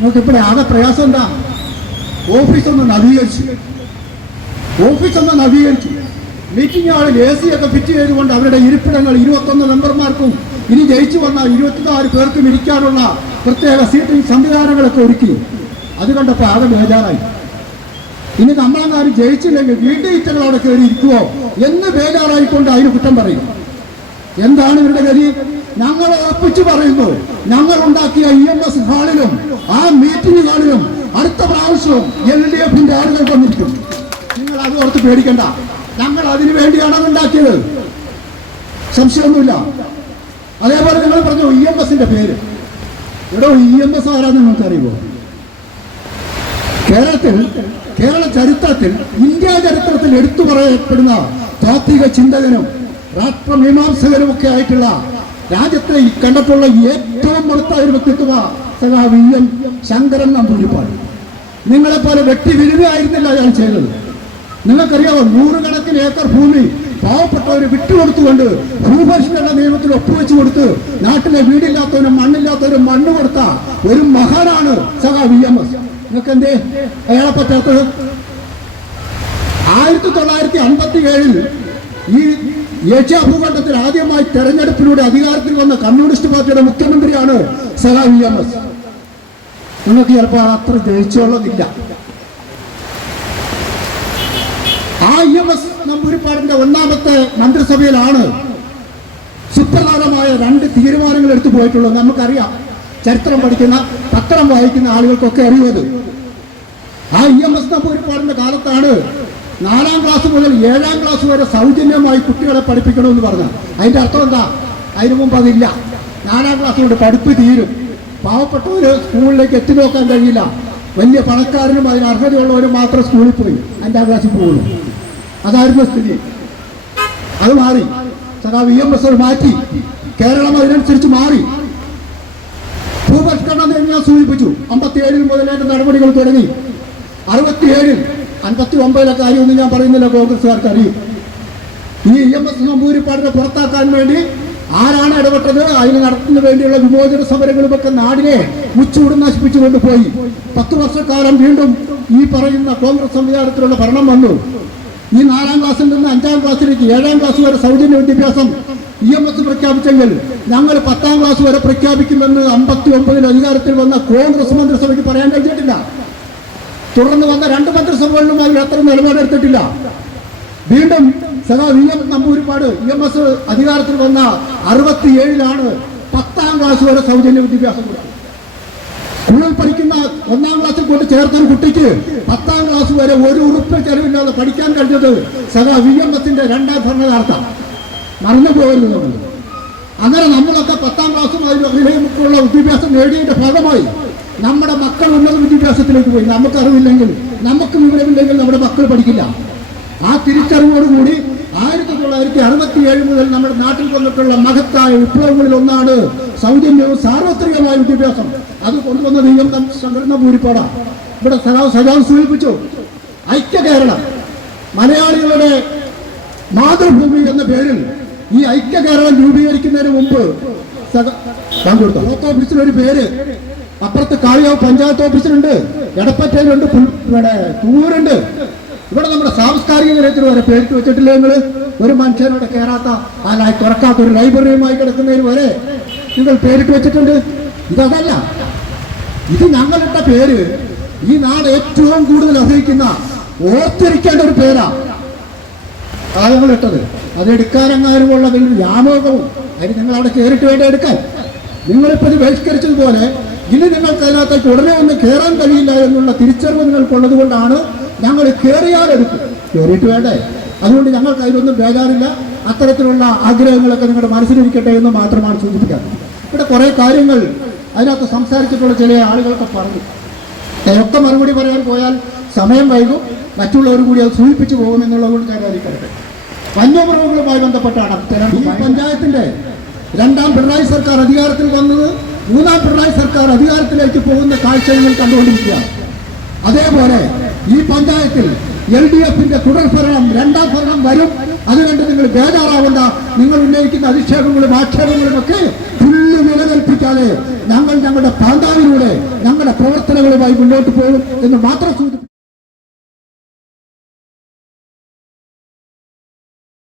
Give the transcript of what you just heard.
നിങ്ങൾക്ക് ഇവിടെ ആകെ പ്രയാസം എന്താ ഓഫീസ് ഒന്ന് നവീകരിച്ചു. ഓഫീസ് ഒന്ന് നവീകരിച്ചു. മീറ്റിംഗ് ഹാളിൽ എ സി ഒക്കെ ഫിറ്റ് ചെയ്തുകൊണ്ട് അവരുടെ ഇരിപ്പിടങ്ങൾ ഇരുപത്തൊന്ന് മെമ്പർമാർക്കും ഇനി ജയിച്ചു വന്ന ഇരുപത്തിനാല് പേർക്കും ഇരിക്കാനുള്ള പ്രത്യേക സീറ്റിംഗ് സംവിധാനങ്ങളൊക്കെ ഒരുക്കി. അത് കണ്ടപ്പോൾ ആകെ ബേജാറായി. ഇനി നമ്മളെന്നാരും ജയിച്ചില്ലെങ്കിൽ വീണ്ടും ഇറ്റകൾ അവിടെ കയറി ഇരിക്കുവോ? എന്ന് ബേജാറായിക്കൊണ്ട് അതിന് കുറ്റം പറയും. എന്താണ് ഇവരുടെ ഗതി? ഞങ്ങൾ ഉറപ്പിച്ചു പറയുന്നു ഞങ്ങൾ ഉണ്ടാക്കിയ ഇ എം എസ് ഹാളിലും ആ മീറ്റിംഗ് ഹാളിലും അടുത്ത പ്രാവശ്യവും എൽ ഡി എഫിന്റെ ആളുകൾ വന്നിരിക്കും. നിങ്ങൾ അത് ഓർത്ത് പേടിക്കണ്ട. ഞങ്ങൾ അതിനു വേണ്ടിയാണ് ഉണ്ടാക്കിയത് സംശയമൊന്നുമില്ല. അതേപോലെ നിങ്ങൾ പറഞ്ഞു ഇ എം എസിന്റെ പേര്. എടോ ഇ എം എസ് ആരാന്ന് നിങ്ങൾക്ക് അറിയുമോ കേരളത്തിൽ കേരള ചരിത്രത്തിൽ ഇന്ത്യ ചരിത്രത്തിൽ എടുത്തു പറയപ്പെടുന്ന താത്വിക ചിന്തകനും രാഷ്ട്രമീമാംസകനും ഒക്കെ ആയിട്ടുള്ള രാജ്യത്തെ കണ്ടിട്ടുള്ള ഏറ്റവും മഹത്തായ ഒരു വ്യക്തിത്വ സഖാ വി എം ശങ്കരൻ നമ്പൂരിപ്പാട് നിങ്ങളെപ്പോലെ വെട്ടി വിരുവായിരുന്നില്ല അയാൾ ചെയ്തത്. നിങ്ങൾക്കറിയാമോ നൂറുകണക്കിന് ഏക്കർ ഭൂമി പാവപ്പെട്ടവര് വിട്ടുകൊടുത്തുകൊണ്ട് ഭൂപരിഷ്കരണ നിയമത്തിൽ ഒപ്പുവെച്ച് കൊടുത്ത് നാട്ടിലെ വീടില്ലാത്തവരും മണ്ണില്ലാത്തവരും മണ്ണ് കൊടുത്ത ഒരു മഹാനാണ് സഖാ വി എം എസ്. നിങ്ങൾക്ക് എന്തേ അയാളെ പറ്റാത്തത് ആയിരത്തി തൊള്ളായിരത്തി അൻപത്തി ഏഴിൽ ഈ ഏഷ്യ ഭൂഖണ്ഡത്തിൽ ആദ്യമായി തെരഞ്ഞെടുപ്പിലൂടെ അധികാരത്തിൽ വന്ന കമ്മ്യൂണിസ്റ്റ് പാർട്ടിയുടെ മുഖ്യമന്ത്രിയാണ് സലാഹി എസ് നിങ്ങൾക്ക് ചിലപ്പോൾ അത്ര ജയിച്ചോളുന്നില്ല ആ ഇ എം എസ് നമ്പൂരിപ്പാടിന്റെ ഒന്നാമത്തെ മന്ത്രിസഭയിലാണ് സുപ്രധാനമായ രണ്ട് തീരുമാനങ്ങൾ എടുത്തു പോയിട്ടുള്ളത്. നമുക്കറിയാം ചരിത്രം പഠിക്കുന്ന പത്രം വായിക്കുന്ന ആളുകൾക്കൊക്കെ അറിയുന്നത്. ആ ഇ എം എസ് നമ്പൂരിപ്പാടിന്റെ കാലത്താണ് നാലാം ക്ലാസ് മുതൽ ഏഴാം ക്ലാസ് വരെ സൗജന്യമായി കുട്ടികളെ പഠിപ്പിക്കണമെന്ന് പറഞ്ഞു അതിന്റെ അർത്ഥം എന്താ? അതിനു മുമ്പ് അതില്ല. നാലാം ക്ലാസ് കൊണ്ട് പഠിപ്പ് തീരും. പാവപ്പെട്ടവര് സ്കൂളിലേക്ക് എത്തി നോക്കാൻ കഴിയില്ല. വലിയ പണക്കാരനും അതിന് അർഹതയുള്ളവരും മാത്രം സ്കൂളിൽ പോയി അഞ്ചാം ക്ലാസ്സിൽ പോകുള്ളൂ അതായിരുന്നു സ്ഥിതി. അത് മാറി. സദാ വി. എം. എസ് മാറ്റി. കേരളം അതിനനുസരിച്ച് മാറി. ഭൂപരിഷ്കരണം ഞാൻ ഒമ്പതിലെ കാര്യമൊന്നും ഞാൻ പറയുന്നില്ല കോൺഗ്രസ്സുകാർക്ക് അറിയും ഈ ഇ എം എസ് നമ്പൂരിപ്പാടിനെ പുറത്താക്കാൻ വേണ്ടി ആരാണ് ഇടപെട്ടത്? അതിന് നടത്തുന്നതിന് വേണ്ടിയുള്ള വിമോചന സമരങ്ങളുമൊക്കെ നാടിനെ ഉച്ചുകൂടി നശിപ്പിച്ചു കൊണ്ടുപോയി പത്ത് വർഷക്കാലം വീണ്ടും ഈ പറയുന്ന കോൺഗ്രസ് സംവിധാനത്തിലുള്ള ഭരണം വന്നു. ഈ നാലാം ക്ലാസ്സിൽ നിന്ന് അഞ്ചാം ക്ലാസ്സിലേക്ക് ഏഴാം ക്ലാസ് വരെ സൗജന്യ വിദ്യാഭ്യാസം ഇ എം എസ് പ്രഖ്യാപിച്ചെങ്കിൽ ഞങ്ങൾ പത്താം ക്ലാസ് വരെ പ്രഖ്യാപിക്കുമെന്ന് അമ്പത്തി ഒമ്പതിൽ അധികാരത്തിൽ വന്ന കോൺഗ്രസ് മന്ത്രിസഭയ്ക്ക് പറയാൻ കഴിഞ്ഞിട്ടില്ല. തുടർന്ന് വന്ന രണ്ട് മന്ത്രിസഭകളിലും അവർ അത്ര നിലപാടെടുത്തിട്ടില്ല വീണ്ടും സദാ M Namboodiripad E M S അധികാരത്തിൽ വന്ന അറുപത്തിയേഴിലാണ് പത്താം ക്ലാസ് വരെ സൗജന്യ വിദ്യാഭ്യാസം കൊടുത്തത്. സ്കൂളിൽ പഠിക്കുന്ന ഒന്നാം ക്ലാസ്സിൽ കൊണ്ട് ചേർത്ത ഒരു കുട്ടിക്ക് പത്താം ക്ലാസ് വരെ ഒരു ഉറുപ്പ് ചെലവില്ലാതെ പഠിക്കാൻ കഴിഞ്ഞത് സദാ വി എം എസിന്റെ രണ്ടാം ഭരണകാലത്താണ് മറന്നു പോകരുത് നമ്മൾ അങ്ങനെ നമ്മളൊക്കെ പത്താം ക്ലാസ്സും അതിലുള്ള വിദ്യാഭ്യാസം നേടിയതിന്റെ ഭാഗമായി നമ്മുടെ മക്കൾ ഉന്നത വിദ്യാഭ്യാസത്തിലേക്ക് പോയി. നമുക്ക് അറിവില്ലെങ്കിൽ നമുക്ക് വിവരമില്ലെങ്കിൽ നമ്മുടെ മക്കൾ പഠിക്കില്ല. ആ തിരിച്ചറിവോടുകൂടി ആയിരത്തി തൊള്ളായിരത്തി അറുപത്തി ഏഴ് മുതൽ നമ്മുടെ നാട്ടിൽ കൊണ്ടിട്ടുള്ള മഹത്തായ വിപ്ലവങ്ങളിൽ ഒന്നാണ് സൗജന്യവും സാർവത്രികമായ വിദ്യാഭ്യാസം. അത് കൊണ്ടുവന്ന ഈ സംഘടന ഭൂരിപ്പാടാണ് ഇവിടെ സജാവ് സൂചിപ്പിച്ചു. ഐക്യ കേരളം മലയാളികളുടെ മാതൃഭൂമി എന്ന പേരിൽ ഈ ഐക്യ കേരളം രൂപീകരിക്കുന്നതിന് മുമ്പ് സഹ? ഒരു പേര് അപ്പുറത്ത് കാളിയാവ് പഞ്ചായത്ത് ഓഫീസിലുണ്ട്. എടപ്പറ്റയിലുണ്ട് ഇവിടെ തൂരുണ്ട് ഇവിടെ നമ്മുടെ സാംസ്കാരിക നിലയത്തിൽ വരെ പേരിട്ട് വെച്ചിട്ടില്ല നിങ്ങൾ ഒരു മനുഷ്യനോട് കയറാത്ത ആ ലൈ തുറക്കാത്ത ഒരു ലൈബ്രറിയുമായി കിടക്കുന്നതിന് വരെ നിങ്ങൾ പേരിട്ട് വെച്ചിട്ടുണ്ട്. ഇതല്ല. ഇത് ഞങ്ങളിട്ട പേര്. ഈ നാട് ഏറ്റവും കൂടുതൽ അർഹിക്കുന്ന ഓർത്തിരിക്കേണ്ട ഒരു പേരാ. കാലങ്ങൾ ഇട്ടത് അത് എടുക്കാനെങ്ങാനുമുള്ള വ്യാമോഹവും. അതിന് നിങ്ങൾ അവിടെ കയറിയിട്ട് വേണ്ട എടുക്കാൻ? നിങ്ങളിപ്പോൾ ഇത് ബഹിഷ്കരിച്ചതുപോലെ ഇനി നിങ്ങൾക്ക് അതിനകത്തേക്ക് ഉടനെ ഒന്ന് കയറാൻ കഴിയില്ല എന്നുള്ള തിരിച്ചറിവ് നിങ്ങൾക്കുള്ളത് കൊണ്ടാണ് ഞങ്ങൾ കയറിയാലെടുക്കും കയറിയിട്ട് വേണ്ടേ? അതുകൊണ്ട് ഞങ്ങൾക്ക് അതിലൊന്നും ബേജാറില്ല. അത്തരത്തിലുള്ള ആഗ്രഹങ്ങളൊക്കെ നിങ്ങളുടെ മനസ്സിലിരിക്കട്ടെ എന്ന് മാത്രമാണ് സൂചിപ്പിക്കാൻ. ഇവിടെ കുറേ കാര്യങ്ങൾ അതിനകത്ത് സംസാരിച്ചിട്ടുള്ള ചില ആളുകളൊക്കെ പറഞ്ഞു. ഒക്കെ മറുപടി പറയാൻ പോയാൽ സമയം വൈകും. മറ്റുള്ളവർ കൂടി അത് സൂചിപ്പിച്ചു പോകും എന്നുള്ളത് കൊണ്ട് ഞാൻ അറിയിക്കട്ടെ വന്യമൃഗങ്ങളുമായി ബന്ധപ്പെട്ടാണ്. ഈ പഞ്ചായത്തിന്റെ രണ്ടാം പിണറായി സർക്കാർ അധികാരത്തിൽ വന്നത് മൂന്നാം പിണറായി സർക്കാർ അധികാരത്തിലേക്ക് പോകുന്ന കാഴ്ച നിങ്ങൾ കണ്ടുകൊണ്ടിരിക്കുകയാണ് അതേപോലെ ഈ പഞ്ചായത്തിൽ എൽ ഡി എഫിന്റെ തുടർ ഭരണം രണ്ടാം ഭരണം വരും. അതുകൊണ്ട് നിങ്ങൾ ബേജാറാവണ്ട. നിങ്ങൾ ഉന്നയിക്കുന്ന അധിക്ഷേപങ്ങളും ആക്ഷേപങ്ങളും ഒക്കെ ഫുള്ള് നിലനിൽപ്പിക്കാതെ ഞങ്ങൾ ഞങ്ങളുടെ പാന്താവിലൂടെ ഞങ്ങളുടെ പ്രവർത്തനങ്ങളുമായി മുന്നോട്ട് പോകും എന്ന് മാത്രം സൂചിപ്പിച്ചു